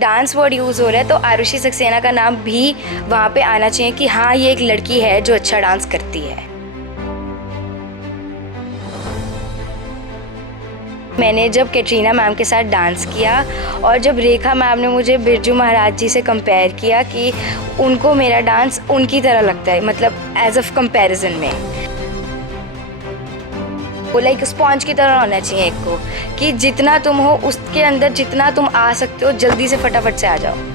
Dance word use हो रहा है तो आरुषि सक्सेना का नाम भी वहाँ पे आना चाहिए कि हाँ ये एक लड़की है जो अच्छा डांस करती है। मैंने जब कैटरीना मैम के साथ डांस किया और जब रेखा मैम ने मुझे बिरजू महाराज जी से कंपेयर किया कि उनको मेरा डांस उनकी तरह लगता है, मतलब एज ऑफ कंपैरिजन में, वो लाइक स्पॉन्ज की तरह होना चाहिए एक को, कि जितना तुम हो उसके अंदर जितना तुम आ सकते हो जल्दी से फटाफट से आ जाओ।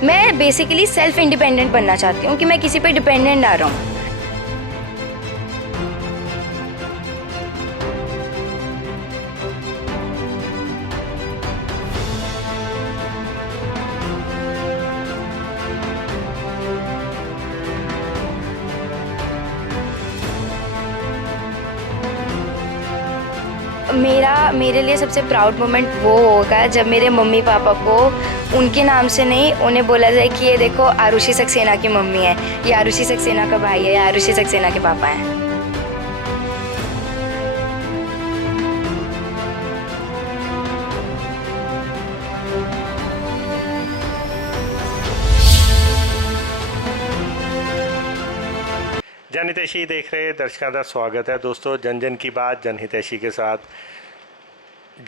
मैं बेसिकली सेल्फ इंडिपेंडेंट बनना चाहती हूँ कि मैं किसी पे डिपेंडेंट ना रहूँ। मेरे लिए सबसे प्राउड मोमेंट वो होगा जब मेरे मम्मी पापा को उनके नाम से नहीं, उन्हें बोला जाए कि ये देखो आरुषि सक्सेना की मम्मी है, ये आरुषि सक्सेना का भाई है, या आरुषि सक्सेना के पापा हैं। जनहितैषी देख रहे दर्शकों का स्वागत है दोस्तों। जन जन की बात जनहितैषी के साथ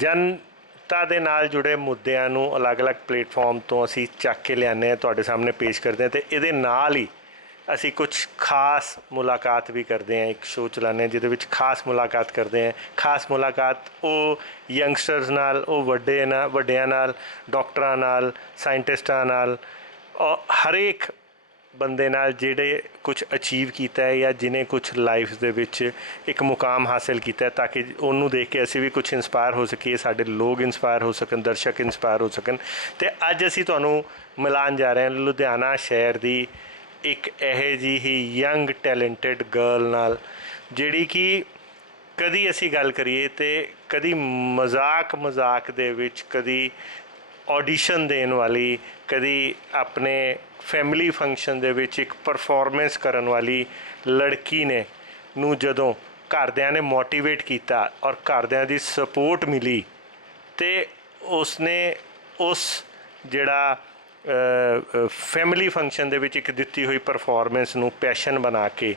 जनता ਦੇ ਨਾਲ जुड़े ਮੁੱਦਿਆਂ ਨੂੰ ਅਲੱਗ-ਅਲੱਗ ਪਲੇਟਫਾਰਮ ਤੋਂ ਅਸੀਂ ਚੱਕ ਕੇ ਲਿਆਉਂਦੇ ਹਾਂ, ਤੁਹਾਡੇ ਸਾਹਮਣੇ ਪੇਸ਼ ਕਰਦੇ ਹਾਂ ਤੇ ਇਹਦੇ ਨਾਲ ਹੀ ਅਸੀਂ ਕੁਝ ਖਾਸ ਮੁਲਾਕਾਤ ਵੀ ਕਰਦੇ ਹਾਂ। ਇੱਕ ਸ਼ੋਅ ਚਲਾਉਂਦੇ ਹਾਂ ਜਿਹਦੇ ਵਿੱਚ ਖਾਸ ਮੁਲਾਕਾਤ ਕਰਦੇ ਹਾਂ। ਖਾਸ ਮੁਲਾਕਾਤ ਉਹ ਯੰਗਸਟਰਸ ਨਾਲ, ਉਹ ਵੱਡਿਆਂ ਨਾਲ, ਡਾਕਟਰਾਂ ਨਾਲ, ਸਾਇੰਟਿਸਟਾਂ ਨਾਲ, ਹਰੇਕ ਬੰਦੇ ਨਾਲ ਜਿਹੜੇ ਕੁਝ ਅਚੀਵ ਕੀਤਾ ਹੈ ਜਾਂ ਜਿਹਨੇ ਕੁਝ ਲਾਈਫ ਦੇ ਵਿੱਚ ਇੱਕ ਮੁਕਾਮ ਹਾਸਿਲ ਕੀਤਾ ਤਾਂ ਕਿ ਉਹਨੂੰ ਦੇਖ ਕੇ ਅਸੀਂ ਵੀ ਕੁਝ ਇੰਸਪਾਇਰ ਹੋ ਸਕੀਏ, ਸਾਡੇ ਲੋਕ ਇੰਸਪਾਇਰ ਹੋ ਸਕਣ, ਦਰਸ਼ਕ ਇੰਸਪਾਇਰ ਹੋ ਸਕਣ। ਅਤੇ ਅੱਜ ਅਸੀਂ ਤੁਹਾਨੂੰ ਮਿਲਾਉਣ ਜਾ ਰਹੇ ਹਾਂ ਲੁਧਿਆਣਾ ਸ਼ਹਿਰ ਦੀ ਇੱਕ ਇਹੋ ਜਿਹੀ ਹੀ ਯੰਗ ਟੈਲੈਂਟਡ ਗਰਲ ਨਾਲ ਜਿਹੜੀ ਕਿ ਕਦੀ ਅਸੀਂ ਗੱਲ ਕਰੀਏ ਤਾਂ ਕਦੀ ਮਜ਼ਾਕ ਦੇ ਵਿੱਚ, ਕਦੀ ਆਡੀਸ਼ਨ ਦੇਣ ਵਾਲੀ, ਕਦੀ ਆਪਣੇ ਫੈਮਿਲੀ ਫੰਕਸ਼ਨ ਦੇ ਵਿੱਚ ਇੱਕ ਪਰਫਾਰਮੈਂਸ ਕਰਨ ਵਾਲੀ ਲੜਕੀ ਨੇ ਨੂੰ ਜਦੋਂ ਘਰਦਿਆਂ ਨੇ ਮੋਟੀਵੇਟ ਕੀਤਾ ਔਰ ਘਰਦਿਆਂ ਦੀ ਸਪੋਰਟ ਮਿਲੀ ਤੇ ਉਸਨੇ ਉਸ ਜਿਹੜਾ ਫੈਮਿਲੀ ਫੰਕਸ਼ਨ ਦੇ ਵਿੱਚ ਇੱਕ ਦਿੱਤੀ ਹੋਈ ਪਰਫਾਰਮੈਂਸ ਨੂੰ ਪੈਸ਼ਨ ਬਣਾ ਕੇ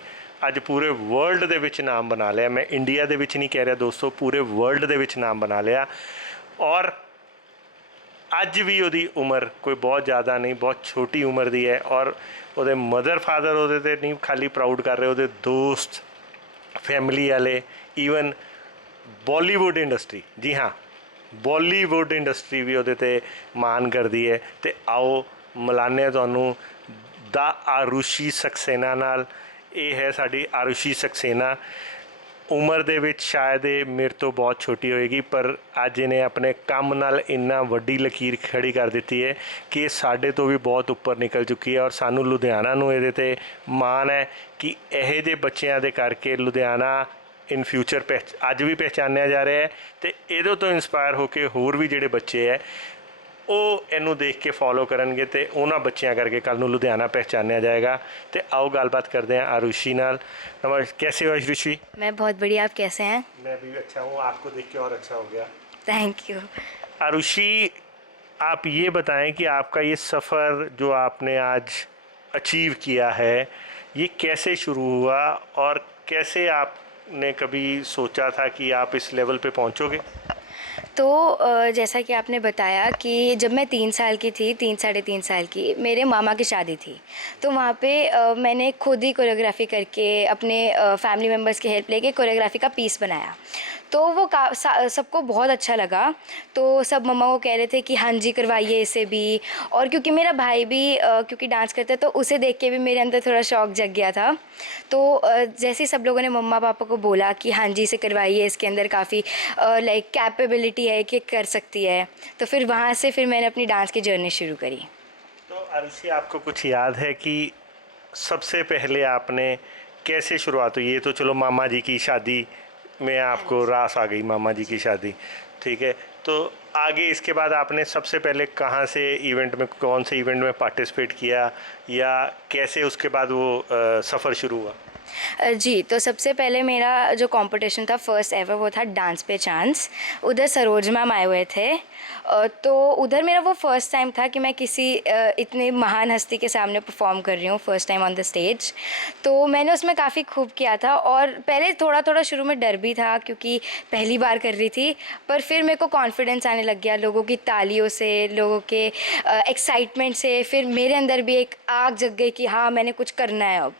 ਅੱਜ ਪੂਰੇ ਵਰਲਡ ਦੇ ਵਿੱਚ ਨਾਮ ਬਣਾ ਲਿਆ। ਮੈਂ ਇੰਡੀਆ ਦੇ ਵਿੱਚ ਨਹੀਂ ਕਹਿ ਰਿਹਾ ਦੋਸਤੋ, ਪੂਰੇ ਵਰਲਡ ਦੇ ਵਿੱਚ ਨਾਮ ਬਣਾ ਲਿਆ। ਔਰ ਅੱਜ ਵੀ ਉਹਦੀ ਉਮਰ ਕੋਈ ਬਹੁਤ ਜ਼ਿਆਦਾ ਨਹੀਂ, ਬਹੁਤ ਛੋਟੀ ਉਮਰ ਦੀ ਹੈ। ਔਰ ਉਹਦੇ ਮਦਰ ਫਾਦਰ ਉਹਦੇ 'ਤੇ ਨਹੀਂ ਖਾਲੀ ਪ੍ਰਾਊਡ ਕਰ ਰਹੇ, ਉਹਦੇ ਦੋਸਤ, ਫੈਮਿਲੀ ਵਾਲੇ, ਈਵਨ ਬਾਲੀਵੁੱਡ ਇੰਡਸਟਰੀ, ਜੀ ਹਾਂ ਬਾਲੀਵੁੱਡ ਇੰਡਸਟਰੀ ਵੀ ਉਹਦੇ 'ਤੇ ਮਾਣ ਕਰਦੀ ਹੈ। ਅਤੇ ਆਓ ਮਿਲਾਉਂਦੇ ਹਾਂ ਤੁਹਾਨੂੰ ਦਾ ਆਰੁਸ਼ੀ ਸਕਸੇਨਾ ਨਾਲ। ਇਹ ਹੈ ਸਾਡੀ ਆਰੁਸ਼ੀ ਸਕਸੇਨਾ। ਉਮਰ ਦੇ ਵਿੱਚ ਸ਼ਾਇਦ ਇਹ ਮੇਰੇ ਤੋਂ ਬਹੁਤ ਛੋਟੀ ਹੋਏਗੀ, ਪਰ ਅੱਜ ਇਹਨੇ ਆਪਣੇ ਕੰਮ ਨਾਲ ਇੰਨਾ ਵੱਡੀ ਲਕੀਰ ਖੜੀ ਕਰ ਦਿੱਤੀ ਹੈ ਕਿ ਇਹ ਸਾਡੇ ਤੋਂ ਵੀ ਬਹੁਤ ਉੱਪਰ ਨਿਕਲ ਚੁੱਕੀ ਹੈ। ਔਰ ਸਾਨੂੰ ਲੁਧਿਆਣਾ ਨੂੰ ਇਹਦੇ 'ਤੇ ਮਾਣ ਹੈ ਕਿ ਇਹੋ ਜਿਹੇ ਬੱਚਿਆਂ ਦੇ ਕਰਕੇ ਲੁਧਿਆਣਾ ਇਨ ਫਿਊਚਰ ਅੱਜ ਵੀ ਪਹਿਚਾਨਿਆ ਜਾ ਰਿਹਾ ਹੈ। ਅਤੇ ਇਹਦੇ ਤੋਂ ਇੰਸਪਾਇਰ ਹੋ ਕੇ ਹੋਰ ਵੀ ਜਿਹੜੇ ਬੱਚੇ ਹੈ ਉਹ ਇਹਨੂੰ ਦੇਖ ਕੇ ਫॉलो ਕਰਨਗੇ ਅਤੇ ਉਹਨਾਂ ਬੱਚਿਆਂ ਕਰਕੇ ਕੱਲ੍ਹ ਨੂੰ ਲੁਧਿਆਣਾ ਪਹਿਚਾਨਿਆ जाएगा। तो आओ गलबात करते हैं आरुषि नाल। कैसे हो आरुषि? मैं बहुत बढ़िया, आप कैसे हैं? मैं भी अच्छा हूँ, आपको देख के और अच्छा हो गया। Thank you. आरुषि, आप ये बताएं कि आपका ये सफ़र जो आपने आज अचीव किया है ये कैसे शुरू हुआ और कैसे आपने कभी सोचा था कि आप इस लेवल पे पहुँचोगे? तो जैसा कि आपने बताया कि जब मैं 3 साल की थी, 3-3.5 साल की, मेरे मामा की शादी थी। तो वहाँ पे मैंने खुद ही कोरियोग्राफी करके अपने फैमिली मेम्बर्स की हेल्प लेके कोरियोग्राफी का पीस बनाया। तो वो सबको बहुत अच्छा लगा। तो सब मम्मा को कह रहे थे कि हाँ जी करवाइए इसे भी। और क्योंकि मेरा भाई भी क्योंकि डांस करता है तो उसे देख के भी मेरे अंदर थोड़ा शौक जग गया था। तो जैसे ही सब लोगों ने मम्मा पापा को बोला कि हाँ जी इसे करवाइए, इसके अंदर काफ़ी लाइक कैपेबिलिटी है कि कर सकती है, तो फिर वहाँ से फिर मैंने अपनी डांस की जर्नी शुरू करी। तो आरुषि, आपको कुछ याद है कि सबसे पहले आपने कैसे शुरुआत हुई? ये तो चलो मामा जी की शादी में आपको रास आ गई, मामा जी की शादी, ठीक है। तो आगे इसके बाद आपने सबसे पहले कहाँ से इवेंट में, कौन से इवेंट में पार्टिसिपेट किया, या कैसे उसके बाद वो सफ़र शुरू हुआ? जी, तो सबसे पहले मेरा जो कंपटीशन था फर्स्ट एवर वो था डांस पे चांस। उधर सरोज मैम आए हुए थे। तो उधर मेरा वो फर्स्ट टाइम था कि मैं किसी इतने महान हस्ती के सामने परफॉर्म कर रही हूँ, first time on the stage. तो मैंने उसमें काफ़ी खूब किया था और पहले थोड़ा थोड़ा शुरू में डर भी था क्योंकि पहली बार कर रही थी, पर फिर मेरे को कॉन्फिडेंस आने लग गया लोगों की तालियों से, लोगों के एक्साइटमेंट से। फिर मेरे अंदर भी एक आग जग गई कि हाँ मैंने कुछ करना है अब।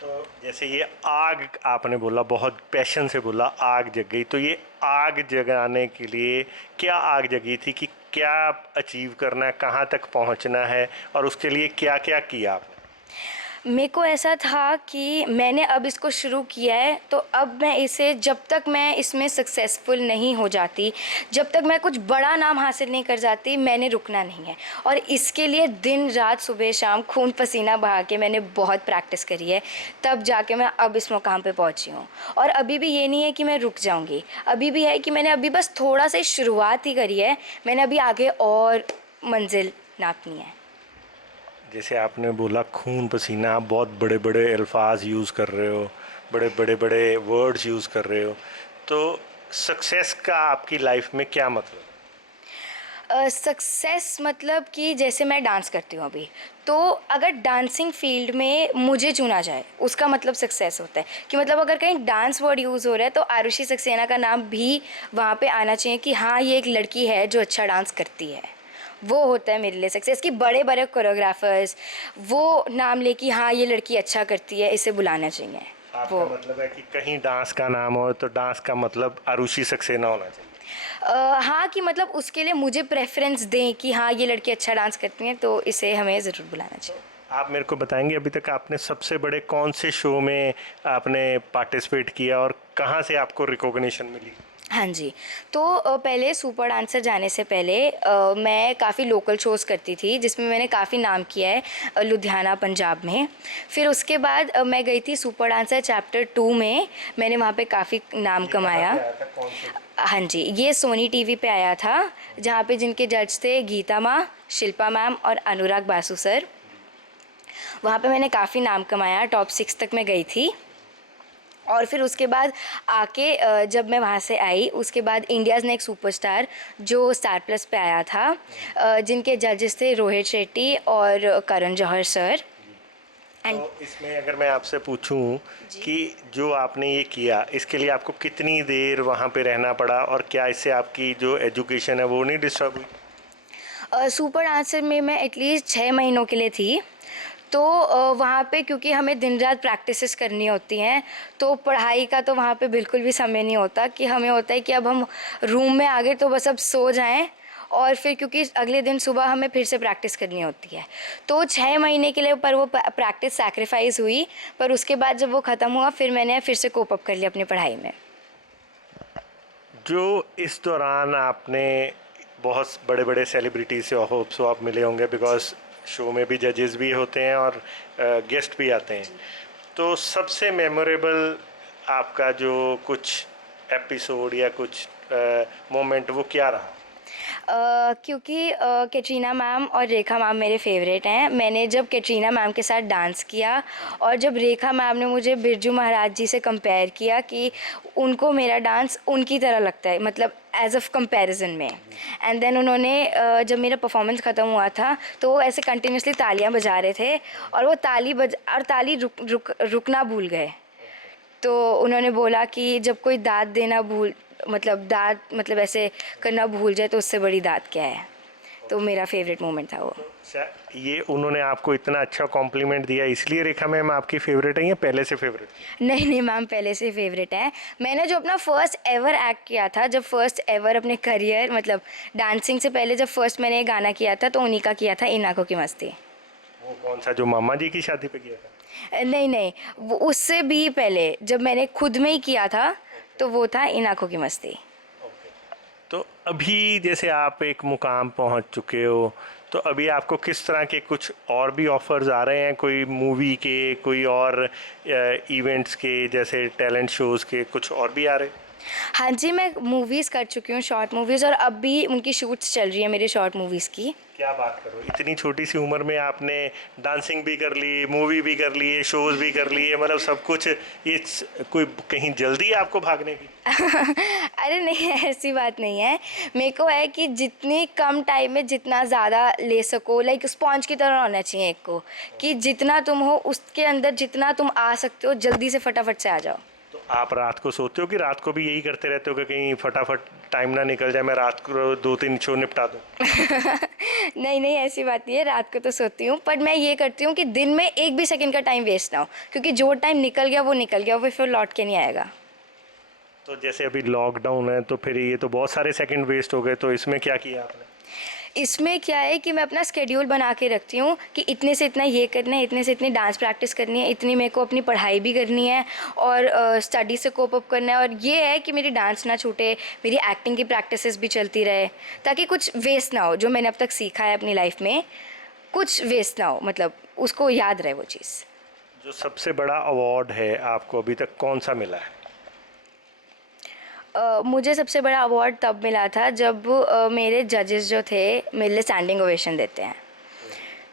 तो जैसे ये आग आपने बोला, बहुत पैशन से बोला, आग जग गई, तो ये आग जगाने के लिए क्या आग जगी थी कि क्या अचीव करना है, कहाँ तक पहुँचना है, और उसके लिए क्या क्या किया आपने? मेरे को ऐसा था कि मैंने अब इसको शुरू किया है तो अब मैं इसे, जब तक मैं इसमें सक्सेसफुल नहीं हो जाती, जब तक मैं कुछ बड़ा नाम हासिल नहीं कर जाती, मैंने रुकना नहीं है। और इसके लिए दिन रात सुबह शाम खून पसीना बहा के मैंने बहुत प्रैक्टिस करी है, तब जाके मैं अब इस मुकाम पे पहुंची हूँ। और अभी भी ये नहीं है कि मैं रुक जाऊँगी, अभी भी है कि मैंने अभी बस थोड़ा सा शुरुआत ही करी है, मैंने अभी आगे और मंजिल नापनी है। जैसे आपने बोला खून पसीना, आप बहुत बड़े बड़े अल्फाज यूज़ कर रहे हो, बड़े वर्ड्स यूज़ कर रहे हो, तो सक्सेस का आपकी लाइफ में क्या मतलब? सक्सेस मतलब कि जैसे मैं डांस करती हूँ अभी, तो अगर डांसिंग फील्ड में मुझे चुना जाए उसका मतलब सक्सेस होता है। कि मतलब अगर कहीं डांस वर्ड यूज़ हो रहा है तो आरुषि सक्सेना का नाम भी वहाँ पे आना चाहिए कि हाँ ये एक लड़की है जो अच्छा डांस करती है। वो होता है मेरे लिए सक्सेस। कि बड़े बड़े कोरियोग्राफर्स वो नाम ले कि हाँ ये लड़की अच्छा करती है, इसे बुलाना चाहिए। आपका वो मतलब है कि कहीं डांस का नाम हो तो डांस का मतलब आरुषि सक्सेना होना चाहिए? हाँ, कि मतलब उसके लिए मुझे प्रेफरेंस दें कि हाँ ये लड़की अच्छा डांस करती हैं तो इसे हमें ज़रूर बुलाना चाहिए। आप मेरे को बताएंगे अभी तक आपने सबसे बड़े कौन से शो में आपने पार्टिसिपेट किया और कहाँ से आपको रिकॉग्निशन मिली? हाँ जी, तो पहले सुपर डांसर जाने से पहले मैं काफ़ी लोकल शोज़ करती थी जिसमें मैंने काफ़ी नाम किया है लुधियाना पंजाब में। फिर उसके बाद मैं गई थी सुपर डांसर चैप्टर 2 में, मैंने वहाँ पे काफ़ी नाम ये कहाँ कमाया। पे आया था, कौन से? हाँ जी, ये सोनी टीवी पे आया था जहाँ पे जिनके जज थे गीता माँ, शिल्पा मैम और अनुराग बासु सर। वहाँ पे मैंने काफ़ी नाम कमाया, टॉप 6 तक मैं गई थी। और फिर उसके बाद आके जब मैं वहाँ से आई उसके बाद इंडियाज़ नेक्स्ट सुपरस्टार जो स्टार प्लस पे आया था, जिनके जजेस थे रोहित शेट्टी और करण जौहर सर। एंड तो इसमें अगर मैं आपसे पूछूं कि जो आपने ये किया, इसके लिए आपको कितनी देर वहाँ पे रहना पड़ा, और क्या इससे आपकी जो एजुकेशन है वो नहीं डिस्टर्ब हुई? सुपर डांसर में मैं एटलीस्ट 6 महीनों के लिए थी। तो वहाँ पे क्योंकि हमें दिन रात प्रैक्टिसेस करनी होती हैं तो पढ़ाई का तो वहाँ पे बिल्कुल भी समय नहीं होता। कि हमें होता है कि अब हम रूम में आ गए तो बस अब सो जाएं, और फिर क्योंकि अगले दिन सुबह हमें फिर से प्रैक्टिस करनी होती है। तो 6 महीने के लिए पर वो प्रैक्टिस सैक्रिफाइस हुई, पर उसके बाद जब वो ख़त्म हुआ फिर मैंने फिर से कोप अप कर लिया अपनी पढ़ाई में। जो इस दौरान आपने बहुत बड़े बड़े सेलिब्रिटी से होप सो आप मिले होंगे, बिकॉज शो में भी जजेस भी होते हैं और गेस्ट भी आते हैं, तो सबसे मेमोरेबल आपका जो कुछ एपिसोड या कुछ मोमेंट वो क्या रहा? क्योंकि कैटरीना मैम और रेखा मैम मेरे फेवरेट हैं। मैंने जब कैटरीना मैम के साथ डांस किया और जब रेखा मैम ने मुझे बिरजू महाराज जी से कंपेयर किया कि उनको मेरा डांस उनकी तरह लगता है, मतलब एज ऑफ कंपैरिजन में। एंड देन उन्होंने जब मेरा परफॉर्मेंस ख़त्म हुआ था तो वो ऐसे कंटिन्यूसली तालियां बजा रहे थे और वो ताली रुकना भूल गए। तो उन्होंने बोला कि जब कोई दाद देना भूल, मतलब दाद मतलब ऐसे करना भूल जाए तो उससे बड़ी दाद क्या है। तो मेरा फेवरेट मोमेंट था वो। अच्छा, ये उन्होंने आपको इतना अच्छा कॉम्प्लीमेंट दिया इसलिए रेखा मैम आपकी फेवरेट है या पहले से फेवरेट? नहीं नहीं मैम, पहले से फेवरेट है। मैंने जो अपना फर्स्ट एवर एक्ट किया था, जब फर्स्ट एवर अपने करियर मतलब डांसिंग से पहले जब फर्स्ट मैंने ये गाना किया था तो उन्हीं का किया था, इन आँखों की मस्ती। वो कौन सा जो मामा जी की शादी पे किया था? नहीं नहीं, वो उससे भी पहले जब मैंने खुद में ही किया था तो वो था इन आँखों की मस्ती। तो अभी जैसे आप एक मुकाम पहुंच चुके हो, तो तो अभी आपको किस तरह के कुछ और भी ऑफर्स आ रहे हैं, कोई मूवी के, कोई और इवेंट्स के, जैसे टैलेंट शोज़ के, कुछ और भी आ रहे हैं? हाँ जी, मैं मूवीज़ कर चुकी हूँ, शॉर्ट मूवीज़, और अब भी उनकी शूट्स चल रही है मेरे शॉर्ट मूवीज़ की। क्या बात करो, इतनी छोटी सी उम्र में आपने डांसिंग भी कर ली, मूवी भी कर लिए, शोज़ भी कर लिए, मतलब सब कुछ। ये कोई कहीं जल्दी है आपको भागने की? अरे नहीं, ऐसी बात नहीं है। मेरे को है कि जितनी कम टाइम में जितना ज़्यादा ले सको, लाइक स्पॉन्ज की तरह होना चाहिए एक को, कि जितना तुम हो उसके अंदर जितना तुम आ सकते हो जल्दी से फटाफट से आ जाओ। तो आप रात को सोते हो कि रात को भी यही करते रहते हो कि कहीं फटाफट टाइम ना निकल जाए, मैं रात को 2-3 शो निपटा दूँ? नहीं नहीं, ऐसी बात नहीं है, रात को तो सोती हूँ, पर मैं ये करती हूँ कि दिन में एक भी सेकंड का टाइम वेस्ट ना हो, क्योंकि जो टाइम निकल गया वो निकल गया, वो फिर लौट के नहीं आएगा। तो जैसे अभी लॉकडाउन है तो फिर ये तो बहुत सारे सेकंड वेस्ट हो गए, तो इसमें क्या किया आपने? इसमें क्या है कि मैं अपना स्केड्यूल बना के रखती हूँ कि इतने से इतना ये करना है, इतने से इतनी डांस प्रैक्टिस करनी है, इतनी मेरे को अपनी पढ़ाई भी करनी है और स्टडी से कोप अप करना है, और ये है कि मेरी डांस ना छूटे, मेरी एक्टिंग की प्रैक्टिसेस भी चलती रहे, ताकि कुछ वेस्ट ना हो। जो मैंने अब तक सीखा है अपनी लाइफ में, कुछ वेस्ट ना हो, मतलब उसको याद रहे वो चीज़। जो सबसे बड़ा अवार्ड है आपको अभी तक कौन सा मिला है? मुझे सबसे बड़ा अवार्ड तब मिला था जब मेरे जजेस जो थे मेरे लिए स्टैंडिंग ओवेशन देते हैं,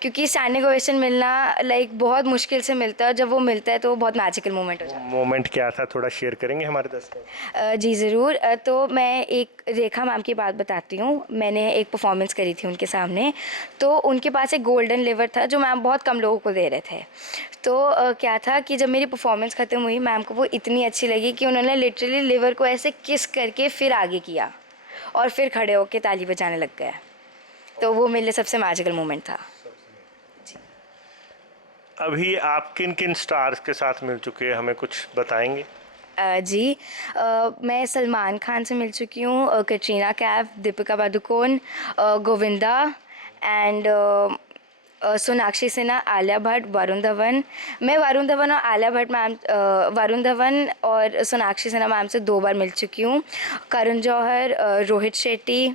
क्योंकि स्टैंडिंग ओवेशन मिलना लाइक बहुत मुश्किल से मिलता है, जब वो मिलता है तो वो बहुत मैजिकल मोमेंट हो जाता है। मोमेंट क्या था, थोड़ा शेयर करेंगे हमारे दर्शकों? जी ज़रूर। तो मैं एक रेखा मैम की बात बताती हूँ। मैंने एक परफॉर्मेंस करी थी उनके सामने, तो उनके पास एक गोल्डन लिवर था जो मैम बहुत कम लोगों को दे रहे थे। तो क्या था कि जब मेरी परफॉर्मेंस ख़त्म हुई, मैम को वो इतनी अच्छी लगी कि उन्होंने लिटरली लिवर को ऐसे किस करके फिर आगे किया और फिर खड़े होकर ताली बजाने लग गए। तो वो मेरे लिए सबसे मैजिकल मोमेंट था। अभी आप किन किन स्टार्स के साथ मिल चुके हैं, हमें कुछ बताएंगे? जी, मैं सलमान खान से मिल चुकी हूँ, कटरीना कैफ, दीपिका पादुकोण, गोविंदा एंड सोनाक्षी सिन्हा, आलिया भट्ट, वरुण धवन। मैं वरुण धवन और आलिया भट्ट मैम, वरुण धवन और सोनाक्षी सिन्हा मैम से 2 बार मिल चुकी हूँ। करण जौहर, रोहित शेट्टी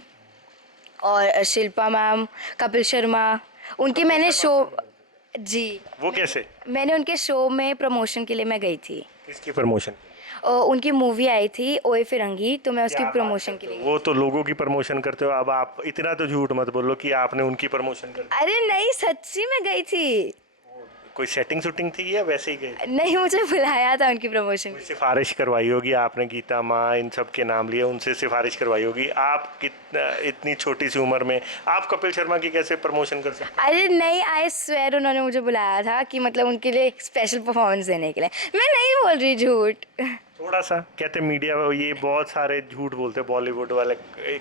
और शिल्पा मैम, कपिल शर्मा, उनके मैंने शो। जी, वो कैसे? मैंने उनके शो में प्रमोशन के लिए मैं गई थी। किसकी प्रमोशन? उनकी मूवी आई थी ओए फिरंगी, तो मैं उसकी क्या बात प्रमोशन के करते लिए हो? वो तो लोगों की प्रमोशन करते हो, अब आप इतना तो झूठ मत बोलो कि आपने उनकी प्रमोशन कर दी। अरे नहीं, सच्ची में गई थी। कोई सेटिंग शूटिंग थी या वैसे ही गए? नहीं, मुझे बुलाया था उनकी प्रमोशन कोई के सिफारिश करवाई होगी आपने, गीता माँ इन सब के नाम लिए, उनसे सिफारिश करवाई होगी। आप कितना इतनी छोटी सी उम्र में आप कपिल शर्मा की कैसे प्रमोशन कर सकते? लिए। अरे नहीं, आई स्वेयर उन्होंने मुझे बुलाया था कि मतलब उनके लिए एक स्पेशल परफॉर्मेंस देने के लिए। मैं नहीं बोल रही झूठ। थोड़ा सा कहते मीडिया ये बहुत सारे झूठ बोलते हैं बॉलीवुड वाले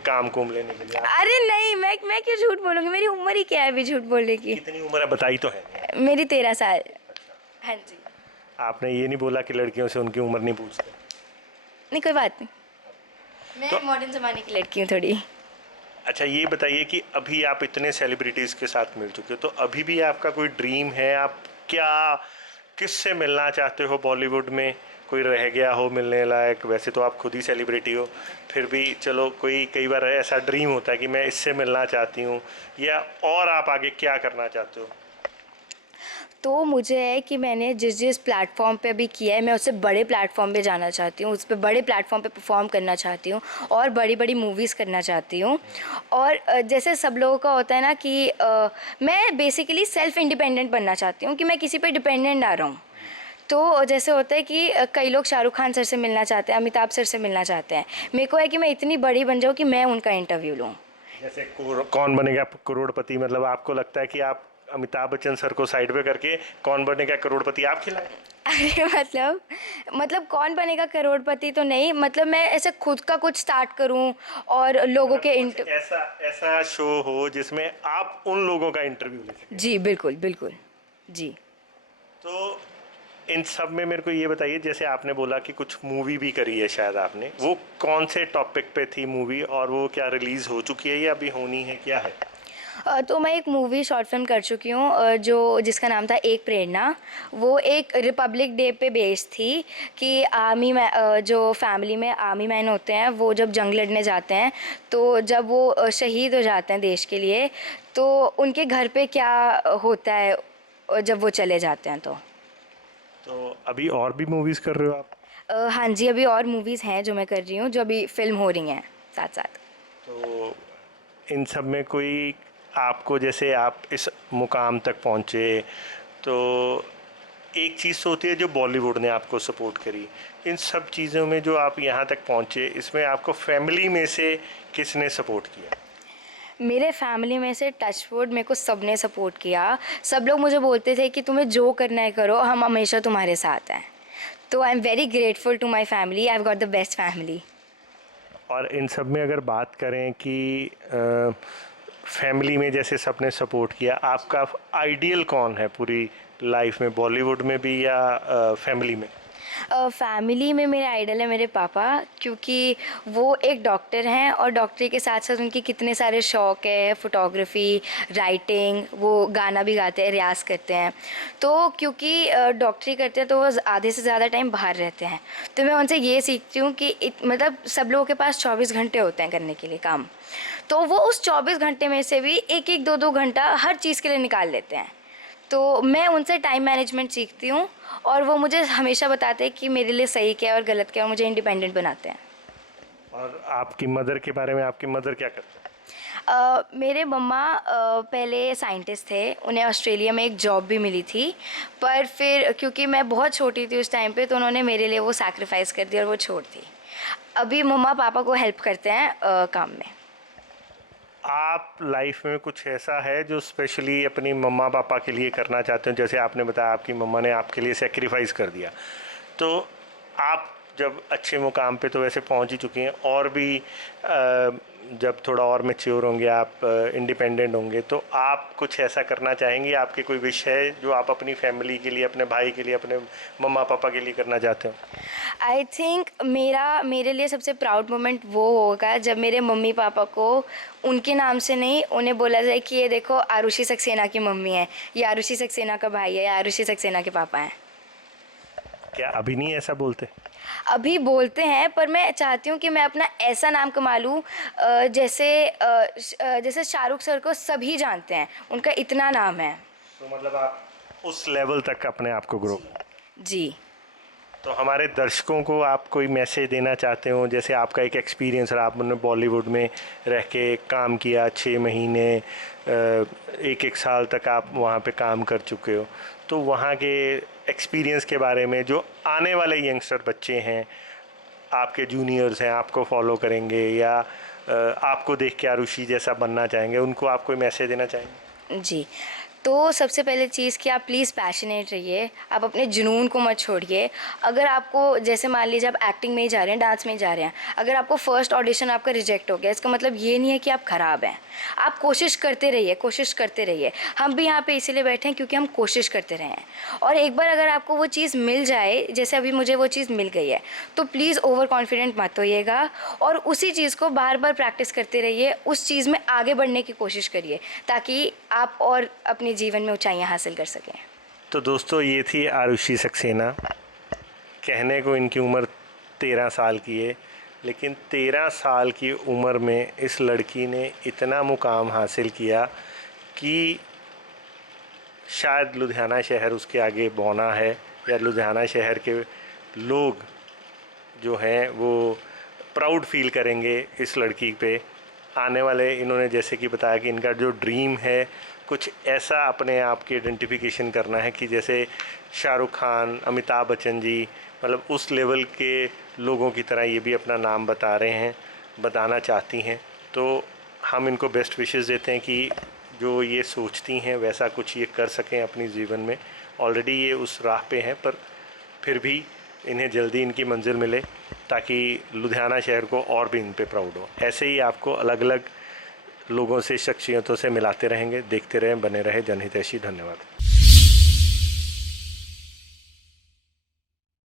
काम कुम लेने के लिए। अरे नहीं, मैं क्यों झूठ बोलूँगी, मेरी उम्र ही क्या है अभी झूठ बोलने की। कितनी उम्र है बताई तो है? मेरी 13 साल। हाँ जी। आपने ये नहीं बोला कि लड़कियों से उनकी उम्र नहीं पूछते? नहीं, कोई बात नहीं, मैं मॉडर्न ज़माने की लड़की हूँ थोड़ी। अच्छा ये बताइए कि अभी आप इतने सेलिब्रिटीज़ के साथ मिल चुके हो, तो अभी भी आपका कोई ड्रीम है? आप क्या किससे मिलना चाहते हो बॉलीवुड में? कोई रह गया हो मिलने लायक? वैसे तो आप खुद ही सेलिब्रिटी हो, फिर भी चलो कोई कई बार ऐसा ड्रीम होता है कि मैं इससे मिलना चाहती हूँ, या और आप आगे क्या करना चाहते हो? तो मुझे है कि मैंने जिस जिस प्लेटफॉर्म पे अभी किया है, मैं उससे बड़े प्लेटफॉर्म पे जाना चाहती हूँ, उस पे बड़े प्लेटफॉर्म पे परफॉर्म करना चाहती हूँ और बड़ी बड़ी मूवीज़ करना चाहती हूँ। और जैसे सब लोगों का होता है ना कि मैं बेसिकली सेल्फ़ इंडिपेंडेंट बनना चाहती हूँ, कि मैं किसी पे डिपेंडेंट ना रहूँ। तो जैसे होता है कि कई लोग शाहरुख खान सर से मिलना चाहते हैं, अमिताभ सर से मिलना चाहते हैं। मेरे को है कि मैं इतनी बड़ी बन जाऊँ कि मैं उनका इंटरव्यू लूँ। जैसे कौन बनेगा करोड़पति, मतलब आपको लगता है कि आप अमिताभ बच्चन सर को साइड पे करके कौन बनेगा करोड़पति आप खिलाएं? अरे मतलब कौन बनेगा करोड़पति तो नहीं, मतलब मैं ऐसे खुद का कुछ स्टार्ट करूं और लोगों के कुछ ऐसा ऐसा शो हो जिसमें आप उन लोगों का इंटरव्यू ले सकें। जी बिल्कुल बिल्कुल। जी। तो इन सब में मेरे को ये बताइए, जैसे आपने बोला कि कुछ मूवी भी करी है शायद आपने, वो कौन से टॉपिक पे थी मूवी, और वो क्या रिलीज हो चुकी है या अभी होनी है, क्या है? तो मैं एक मूवी शॉर्ट फिल्म कर चुकी हूँ जो जिसका नाम था एक प्रेरणा। वो एक रिपब्लिक डे पे बेस्ड थी कि आर्मी में जो फैमिली में आर्मी मैन होते हैं वो जब जंग लड़ने जाते हैं तो जब वो शहीद हो जाते हैं देश के लिए तो उनके घर पे क्या होता है जब वो चले जाते हैं तो अभी और भी मूवीज़ कर रहे हो आप? हाँ जी, अभी और मूवीज़ हैं जो मैं कर रही हूँ जो अभी फिल्म हो रही हैं साथ साथ। तो इन सब में कोई आपको, जैसे आप इस मुकाम तक पहुँचे, तो एक चीज़ तो होती है जो बॉलीवुड ने आपको सपोर्ट करी, इन सब चीज़ों में जो आप यहाँ तक पहुँचे, इसमें आपको फैमिली में से किसने सपोर्ट किया? मेरे फैमिली में से टचवुड मेरे को सब ने सपोर्ट किया। सब लोग मुझे बोलते थे कि तुम्हें जो करना है करो, हम हमेशा तुम्हारे साथ हैं। तो I am very grateful to my family. I have got the best family. और इन सब में अगर बात करें कि फैमिली में जैसे सबने सपोर्ट किया, आपका आइडियल कौन है पूरी लाइफ में, बॉलीवुड में भी या फैमिली में? फैमिली में मेरे आइडल है मेरे पापा, क्योंकि वो एक डॉक्टर हैं और डॉक्टरी के साथ साथ उनके कितने सारे शौक़ है, फ़ोटोग्राफी, राइटिंग, वो गाना भी गाते हैं, रियाज़ करते हैं। तो क्योंकि डॉक्टरी करते हैं तो वो आधे से ज़्यादा टाइम बाहर रहते हैं। तो मैं उनसे ये सीखती हूँ कि मतलब सब लोगों के पास 24 घंटे होते हैं करने के लिए काम, तो वो उस 24 घंटे में से भी एक एक दो दो घंटा हर चीज़ के लिए निकाल लेते हैं। तो मैं उनसे टाइम मैनेजमेंट सीखती हूँ और वो मुझे हमेशा बताते हैं कि मेरे लिए सही क्या है और गलत क्या है, और मुझे इंडिपेंडेंट बनाते हैं। और आपकी मदर के बारे में, आपकी मदर क्या करते हैं? मेरे मम्मा पहले साइंटिस्ट थे, उन्हें ऑस्ट्रेलिया में एक जॉब भी मिली थी, पर फिर क्योंकि मैं बहुत छोटी थी उस टाइम पे तो उन्होंने मेरे लिए वो सैक्रिफाइस कर दिया और वो छोड़ दी। अभी मम्मा पापा को हेल्प करते हैं काम में। आप लाइफ में कुछ ऐसा है जो स्पेशली अपनी मम्मा पापा के लिए करना चाहते हो? जैसे आपने बताया आपकी मम्मा ने आपके लिए सेक्रीफाइस कर दिया, तो आप जब अच्छे मुकाम पे तो वैसे पहुंच ही चुकी हैं, और भी जब थोड़ा और मैच्योर होंगे, आप इंडिपेंडेंट होंगे, तो आप कुछ ऐसा करना चाहेंगे? आपके कोई विश है जो आप अपनी फैमिली के लिए, अपने भाई के लिए, अपने मम्मा पापा के लिए करना चाहते हो? आई थिंक मेरे लिए सबसे प्राउड मोमेंट वो होगा जब मेरे मम्मी पापा को उनके नाम से नहीं, उन्हें बोला जाए कि ये देखो आरुषि सक्सेना की मम्मी है, ये आरुषि सक्सेना का भाई है, या आरुषि सक्सेना के पापा हैं। क्या अभी नहीं ऐसा बोलते? अभी बोलते हैं, पर मैं चाहती हूँ कि मैं अपना ऐसा नाम कमा लूँ जैसे शाहरुख सर को सभी जानते हैं, उनका इतना नाम है। तो मतलब आप उस लेवल तक अपने आप को ग्रो। जी। तो हमारे दर्शकों को आप कोई मैसेज देना चाहते हो? जैसे आपका एक एक्सपीरियंस रहा, आपने बॉलीवुड में रह के काम किया 6 महीने, एक एक साल तक आप वहाँ पे काम कर चुके हो, तो वहाँ के एक्सपीरियंस के बारे में जो आने वाले यंगस्टर बच्चे हैं, आपके जूनियर्स हैं, आपको फॉलो करेंगे या आपको देख के आरुषि जैसा बनना चाहेंगे, उनको आप कोई मैसेज देना चाहेंगे? जी, तो सबसे पहले चीज़ कि आप प्लीज़ पैशनेट रहिए, आप अपने जुनून को मत छोड़िए। अगर आपको, जैसे मान लीजिए आप एक्टिंग में ही जा रहे हैं, डांस में ही जा रहे हैं, अगर आपको फर्स्ट ऑडिशन आपका रिजेक्ट हो गया, इसका मतलब ये नहीं है कि आप ख़राब हैं। आप कोशिश करते रहिए, कोशिश करते रहिए। हम भी यहाँ पे इसीलिए बैठे हैं क्योंकि हम कोशिश करते रहे हैं, और एक बार अगर आपको वो चीज़ मिल जाए, जैसे अभी मुझे वो चीज़ मिल गई है, तो प्लीज़ ओवर कॉन्फिडेंट मत होइएगा और उसी चीज़ को बार बार प्रैक्टिस करते रहिए, उस चीज़ में आगे बढ़ने की कोशिश करिए ताकि आप और अपने जीवन में ऊंचाइयां हासिल कर सकें। तो दोस्तों, ये थी आरुषि सक्सेना। कहने को इनकी उम्र 13 साल की है, लेकिन 13 साल की उम्र में इस लड़की ने इतना मुकाम हासिल किया कि शायद लुधियाना शहर उसके आगे बौना है, या लुधियाना शहर के लोग जो हैं वो प्राउड फील करेंगे इस लड़की पे। आने वाले, इन्होंने जैसे कि बताया कि इनका जो ड्रीम है कुछ ऐसा अपने आप की आइडेंटिफिकेशन करना है कि जैसे शाहरुख खान, अमिताभ बच्चन जी, मतलब उस लेवल के लोगों की तरह ये भी अपना नाम बता रहे हैं, बताना चाहती हैं। तो हम इनको बेस्ट विशेस देते हैं कि जो ये सोचती हैं वैसा कुछ ये कर सकें अपनी जीवन में। ऑलरेडी ये उस राह पे हैं, पर फिर भी इन्हें जल्दी इनकी मंजिल मिले ताकि लुधियाना शहर को और भी इन पे प्राउड हो। ऐसे ही आपको अलग अलग लोगों से, शख्सियतों से मिलाते रहेंगे। देखते रहें, बने रहे जनहितैषी। धन्यवाद।